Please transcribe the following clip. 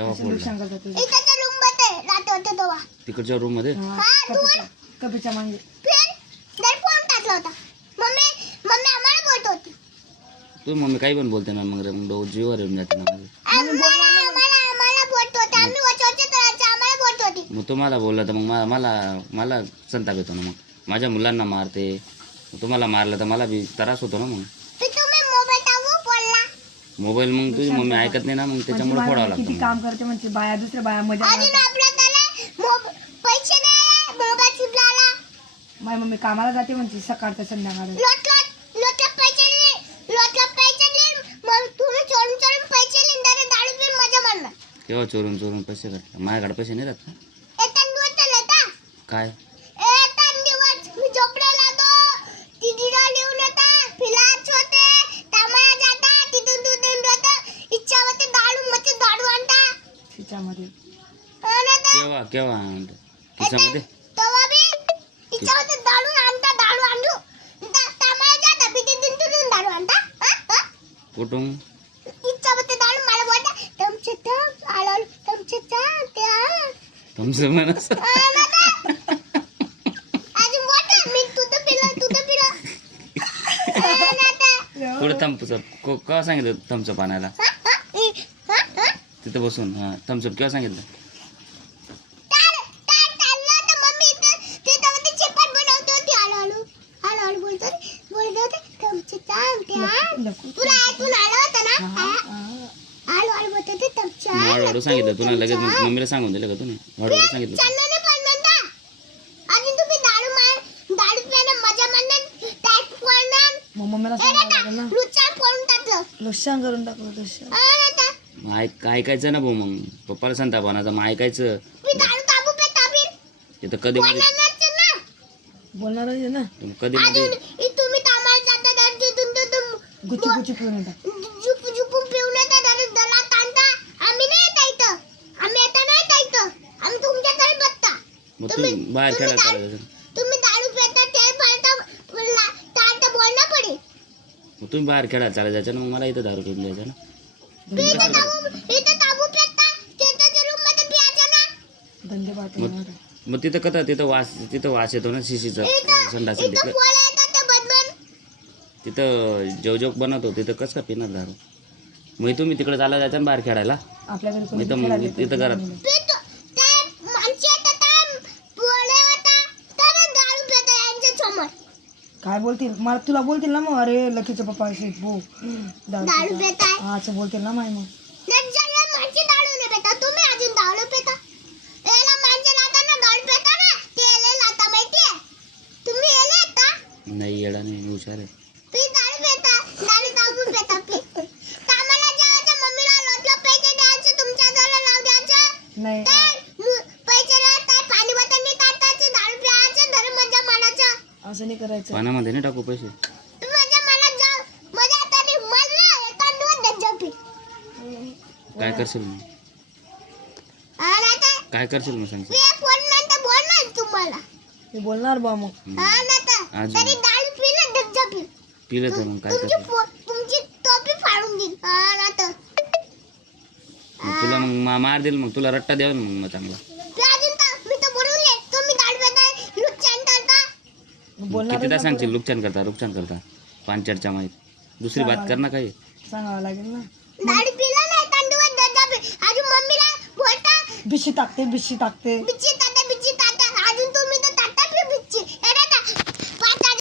केव्हा फोडला? इकडच्या रूम मध्ये राहत होते तेव्हा. तिकडच्या रूम मध्ये कपीच्या मागे दर फोन टाकला होता. मम्मी मम्मी आम्हाला बोलत होती. तू मम्मी काही पण बोलते ना मग रे, मग जीवर येऊन जाते ना माझं. आम्हाला बोलत होते. आम्ही वचवचे तर आम्हाला बोलत होती. मग तुम्हाला बोलला तर मग मला मला संताप येतो ना. मग माझ्या मुलांना मारते, तुम्हाला मारलं तर मला बी त्रास होतो ना. मग तुम्ही मोबाईल टाकू बोलला. मोबाईल मग तुझी मम्मी ऐकत नाही ना, मग त्याच्यामुळे फोडावं किती लागतं. काम करते म्हणजे बाया दुसऱ्या बाया मजा अजून आपल्याला पैसे नाही मोबाईल सुटला. माझी मम्मी कामाला जाते म्हणजे सकाळचं संध्याकाळी लोटला पैसे नाही. मग तुम्ही चोरून चोरून पैसे लिंदारे दारू पिऊन मजा मारणार. केव्हा चोरून चोरून पैसे करता? माझ्याकडे पैसे नाही राहत का? एतान दिवस चालता. काय एतान दिवस मी झोपलेला तो. तिथीला लिहून येता. फिलाच होते. कामाला जाता. तिथून तिथून जाता. इच्छा होते दारू मच्छी दारू आणता. तिच्यामध्ये केव्हा केव्हा आणतो? खिशामध्ये? तेव्हा बी इच्छा होते दारू आणता. दारू आणू. कामाला जाता. तिथून तिथून दारू आणता. कुठून? इच्छा होते दारू मला बोलता. तुमचे तर आलो तुमचे तर त्या तुमचं मन असं. अजून बोलता मी तू तर पिलो. पुढे थम्सअप केव्हा सांगितलं? थम्सअप आणायला तिथं बसून. हा थम्सअप केव्हा सांगितलं? हळूहळू सांगितलं तुला, लगेच मम्मीला सांगून दिलं का तुम्ही? हळूहळू सांगितलं. मग मम्मीला लुशान करून टाकलं तसं. मग ऐकायचं ना भाऊ. मग पप्पाला संताप आणायचा, मग ऐकायचं. तिथं कधी मध्ये बोलणार आहे ना कधी मध्ये गुच्ची गुच्ची पिऊन येतात. झुपून पिऊन येतात आणि दला तांता. आम्ही नाही येता इथं. आम्ही येता नाही येता इथं. आम्ही तुमच्या घरी बसता. मग तू बाहेर खेळायला चालायचं. तुम्ही दारू पिता ते पालता तांता बोलणं पडेल. मग तुम्ही बाहेर खेळायला चालायचं जायचं ना. मग मला इथं दारू पिऊन द्यायचं ना. इथं ताबू पेटता. त्याच्या रूम मध्ये पियाचं ना. धंदे पाठवणार. मग तिथं कथा तिथं वास येतो ना शिशीचा. संडास इथं पोळ्या येतात ते बदबन. तिथं जेव बनवतो तिथं कसं का पिणार दारू? मग तुम्ही तिकडे चालला जायचं ना बाहेर खेळायला. आपल्या घरी कोणी मी तर खेळायला येतं. तिथं घरात पितो. ते माणसे येतात पोळ्या होता तर दारू पिता यांच्या समोर. काय बोलतील मला? तुला बोलतील ना मग, अरे लकीचे पप्पा असे हो दारू पिताय. हा असं बोलतील ना माय. मग ज्याला माणसे दारू नाही पिता. तुम्ही अजून दारू पिता. याला माणसे लाता ना दारू पिता ना. ते याला लाता माहितीये. तुम्ही याला येता. नाही येडा नाही, हुशार आहे. पी दारू पिता. दारू ताबून पिता पी. कामाला जायचं मम्मीला लोटलं पैसे द्यायचे तुमच्या जवळ लाव द्यायचं. नाही पैसे राहतात पाणी बॉटलने टाकायचं दारू प्यायचं धर मजा मारायचं. असं नाही करायचं. पाण्यामध्ये नाही टाकू पैसे. मजा मला जाऊ मजा तरी मला एका दिवस जपी. काय करशील मग? काय करशील मग सांग. फोन नंतर बोलणार तुम्हाला. मी बोलणार बा मग. हा ना तर तरी दारू पिलं जपी. पिलं तर मग काय करशील? तुमची टोपी फाडून देईल. हा ना तर मग तुला मग मार देईल. मग तुला रट्टा द्यावा मग चांगला. अजून तर मी तर बोलवले तुम्ही दारू पिताय लुच्चान करता. बोलणार कितीदा सांगशील रुपचान करता पांचरच्या माहीत. दुसरी बात कर ना काही. सांगावं लागेल ना. दारू पिला नाही तांदूळ जपी. अजून मम्मीला बोलता बिशी टाकते बिच्ची